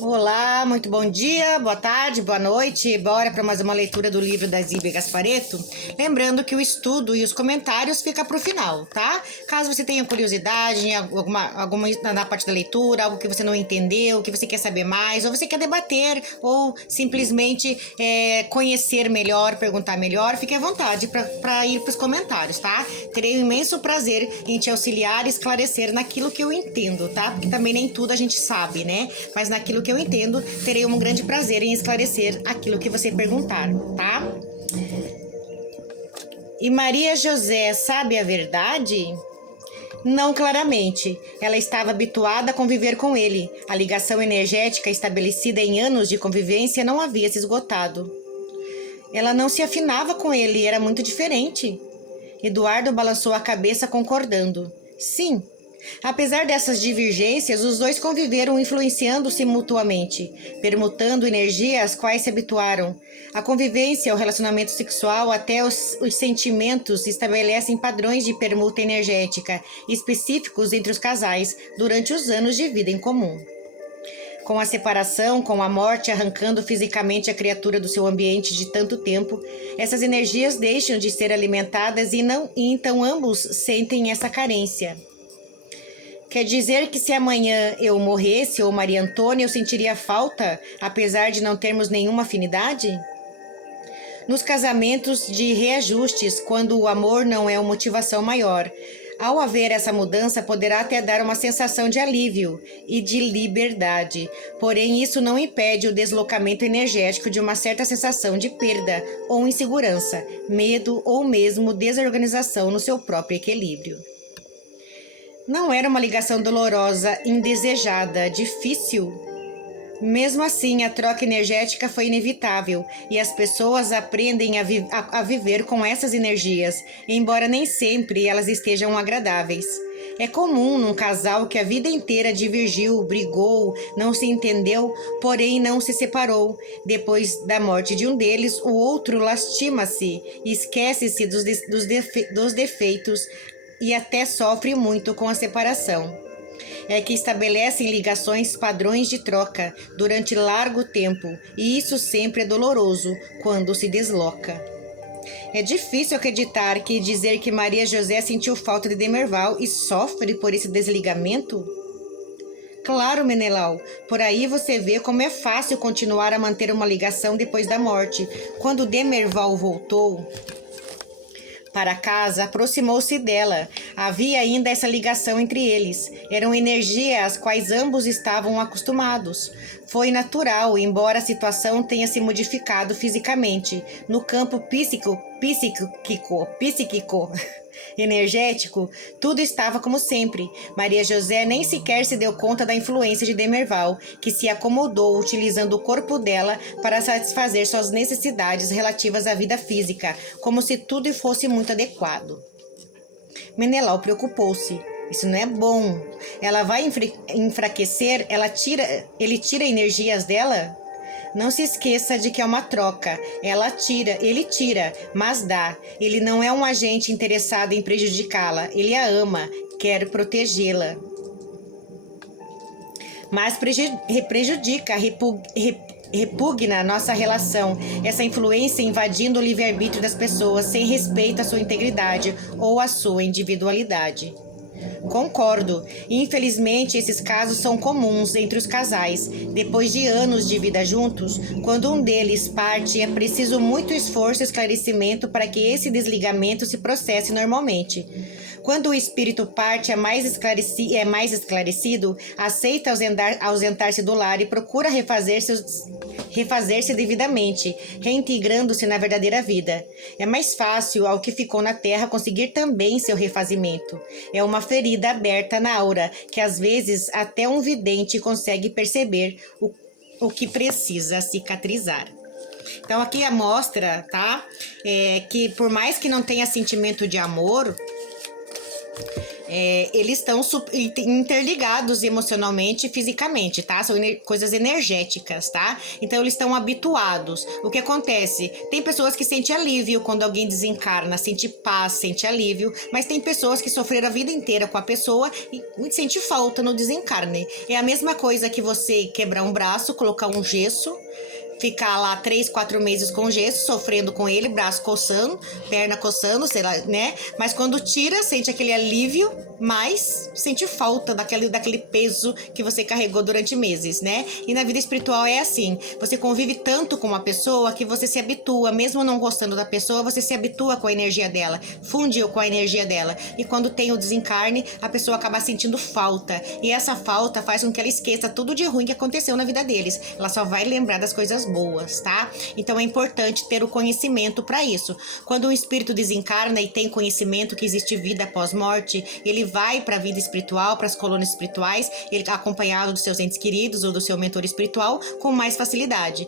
Olá, muito bom dia, boa tarde, boa noite. Bora para mais uma leitura do livro da Zíbia Gasparetto. Lembrando que o estudo e os comentários ficam para o final, tá? Caso você tenha curiosidade em alguma na parte da leitura, algo que você não entendeu, que você quer saber mais, ou você quer debater, ou simplesmente conhecer melhor, perguntar melhor, fique à vontade para ir para os comentários, tá? Terei um imenso prazer em te auxiliar e esclarecer naquilo que eu entendo, tá? Porque também nem tudo a gente sabe, né? Mas naquilo que eu entendo, terei um grande prazer em esclarecer aquilo que você perguntar, tá? E Maria José sabe a verdade? Não claramente. Ela estava habituada a conviver com ele. A ligação energética estabelecida em anos de convivência não havia se esgotado. Ela não se afinava com ele, era muito diferente. Eduardo balançou a cabeça concordando. Sim. Apesar dessas divergências, os dois conviveram influenciando-se mutuamente, permutando energias às quais se habituaram. A convivência, o relacionamento sexual, até os sentimentos estabelecem padrões de permuta energética específicos entre os casais durante os anos de vida em comum. Com a separação, com a morte arrancando fisicamente a criatura do seu ambiente de tanto tempo, essas energias deixam de ser alimentadas e então ambos sentem essa carência. Quer dizer que se amanhã eu morresse ou Maria Antônia eu sentiria falta, apesar de não termos nenhuma afinidade? Nos casamentos de reajustes, quando o amor não é uma motivação maior, ao haver essa mudança poderá até dar uma sensação de alívio e de liberdade, porém isso não impede o deslocamento energético de uma certa sensação de perda ou insegurança, medo ou mesmo desorganização no seu próprio equilíbrio. Não era uma ligação dolorosa, indesejada, difícil. Mesmo assim, a troca energética foi inevitável e as pessoas aprendem a viver com essas energias, embora nem sempre elas estejam agradáveis. É comum num casal que a vida inteira divergiu, brigou, não se entendeu, porém não se separou. Depois da morte de um deles, o outro lastima-se e esquece-se dos defeitos e até sofre muito com a separação. É que estabelecem ligações padrões de troca durante largo tempo, e isso sempre é doloroso quando se desloca. É difícil acreditar que dizer que Maria José sentiu falta de Demerval e sofre por esse desligamento? Claro, Menelau, por aí você vê como é fácil continuar a manter uma ligação depois da morte. Quando Demerval voltou para casa, aproximou-se dela. Havia ainda essa ligação entre eles. Eram energias às quais ambos estavam acostumados. Foi natural, embora a situação tenha se modificado fisicamente. No campo psíquico, energético, tudo estava como sempre. Maria José nem sequer se deu conta da influência de Demerval, que se acomodou utilizando o corpo dela para satisfazer suas necessidades relativas à vida física, como se tudo fosse muito adequado. Menelau preocupou-se. Isso não é bom. Ela vai enfraquecer? Ele tira energias dela? Não se esqueça de que é uma troca. Ele tira, mas dá. Ele não é um agente interessado em prejudicá-la. Ele a ama, quer protegê-la. Mas prejudica, repugna nossa relação. Essa influência invadindo o livre-arbítrio das pessoas sem respeito à sua integridade ou à sua individualidade. Concordo. Infelizmente, esses casos são comuns entre os casais. Depois de anos de vida juntos, quando um deles parte, é preciso muito esforço e esclarecimento para que esse desligamento se processe normalmente. Quando o espírito parte é mais esclarecido, aceita ausentar-se do lar e procura refazer-se devidamente, reintegrando-se na verdadeira vida. É mais fácil ao que ficou na terra conseguir também seu refazimento. É uma ferida aberta na aura, que às vezes até um vidente consegue perceber o que precisa cicatrizar. Então aqui mostra, tá? Que por mais que não tenha sentimento de amor, Eles estão interligados emocionalmente e fisicamente, tá? São coisas energéticas, tá? Então eles estão habituados. O que acontece? Tem pessoas que sentem alívio quando alguém desencarna, sente paz, sente alívio, mas tem pessoas que sofreram a vida inteira com a pessoa e sente falta no desencarne. É a mesma coisa que você quebrar um braço, colocar um gesso, ficar lá 3, 4 meses com gesso, sofrendo com ele, braço coçando, perna coçando, sei lá, né? Mas quando tira, sente aquele alívio, mas sente falta daquele peso que você carregou durante meses, né? E na vida espiritual é assim, você convive tanto com uma pessoa que você se habitua, mesmo não gostando da pessoa, você se habitua com a energia dela, funde com a energia dela. E quando tem o desencarne, a pessoa acaba sentindo falta. E essa falta faz com que ela esqueça tudo de ruim que aconteceu na vida deles. Ela só vai lembrar das coisas boas, tá? Então é importante ter o conhecimento para isso. Quando um espírito desencarna e tem conhecimento que existe vida após morte, ele vai para a vida espiritual, para as colônias espirituais, ele acompanhado dos seus entes queridos ou do seu mentor espiritual com mais facilidade.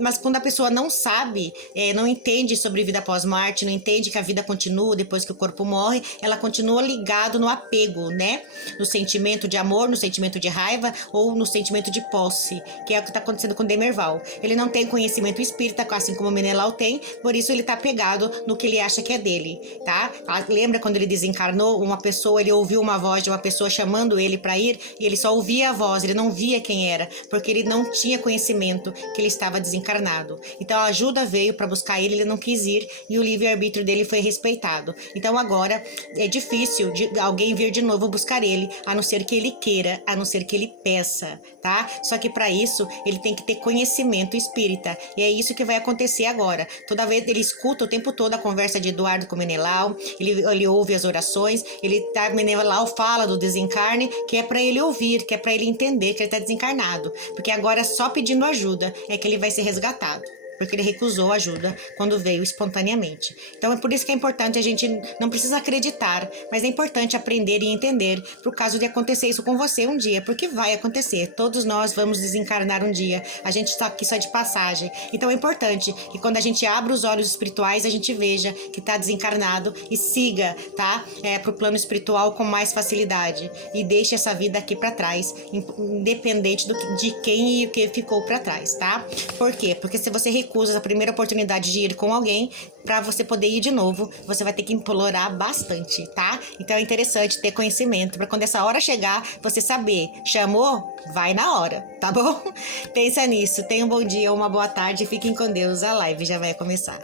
Mas quando a pessoa não sabe, não entende sobre vida após morte, não entende que a vida continua depois que o corpo morre, ela continua ligado no apego, né? No sentimento de amor, no sentimento de raiva ou no sentimento de posse, que é o que está acontecendo com Demerval. Ele não tem conhecimento espírita, assim como o Menelau tem, por isso ele tá pegado no que ele acha que é dele, tá? Lembra quando ele desencarnou, uma pessoa, ele ouviu uma voz de uma pessoa chamando ele para ir, e ele só ouvia a voz, ele não via quem era, porque ele não tinha conhecimento que ele estava desencarnado. Então a ajuda veio para buscar ele não quis ir, e o livre-arbítrio dele foi respeitado. Então agora é difícil de alguém vir de novo buscar ele, a não ser que ele queira, a não ser que ele peça, tá? Só que para isso, ele tem que ter conhecimento espírita, e é isso que vai acontecer agora. Toda vez ele escuta o tempo todo a conversa de Eduardo com Menelau, ele ouve as orações, Menelau fala do desencarne, que é para ele ouvir, que é para ele entender que ele está desencarnado, porque agora só pedindo ajuda é que ele vai ser resgatado, porque ele recusou ajuda quando veio espontaneamente. Então é por isso que é importante, a gente não precisa acreditar, mas é importante aprender e entender pro caso de acontecer isso com você um dia, porque vai acontecer, todos nós vamos desencarnar um dia, a gente está aqui só de passagem. Então é importante que quando a gente abra os olhos espirituais, a gente veja que está desencarnado e siga, tá? Pro plano espiritual com mais facilidade e deixe essa vida aqui para trás, independente de quem e o que ficou para trás, tá? Por quê? Porque se você recusa a primeira oportunidade de ir com alguém, para você poder ir de novo, você vai ter que implorar bastante, tá? Então é interessante ter conhecimento para quando essa hora chegar, você saber, chamou, vai na hora, tá bom? Pensa nisso, tenha um bom dia ou uma boa tarde, fiquem com Deus, a live já vai começar.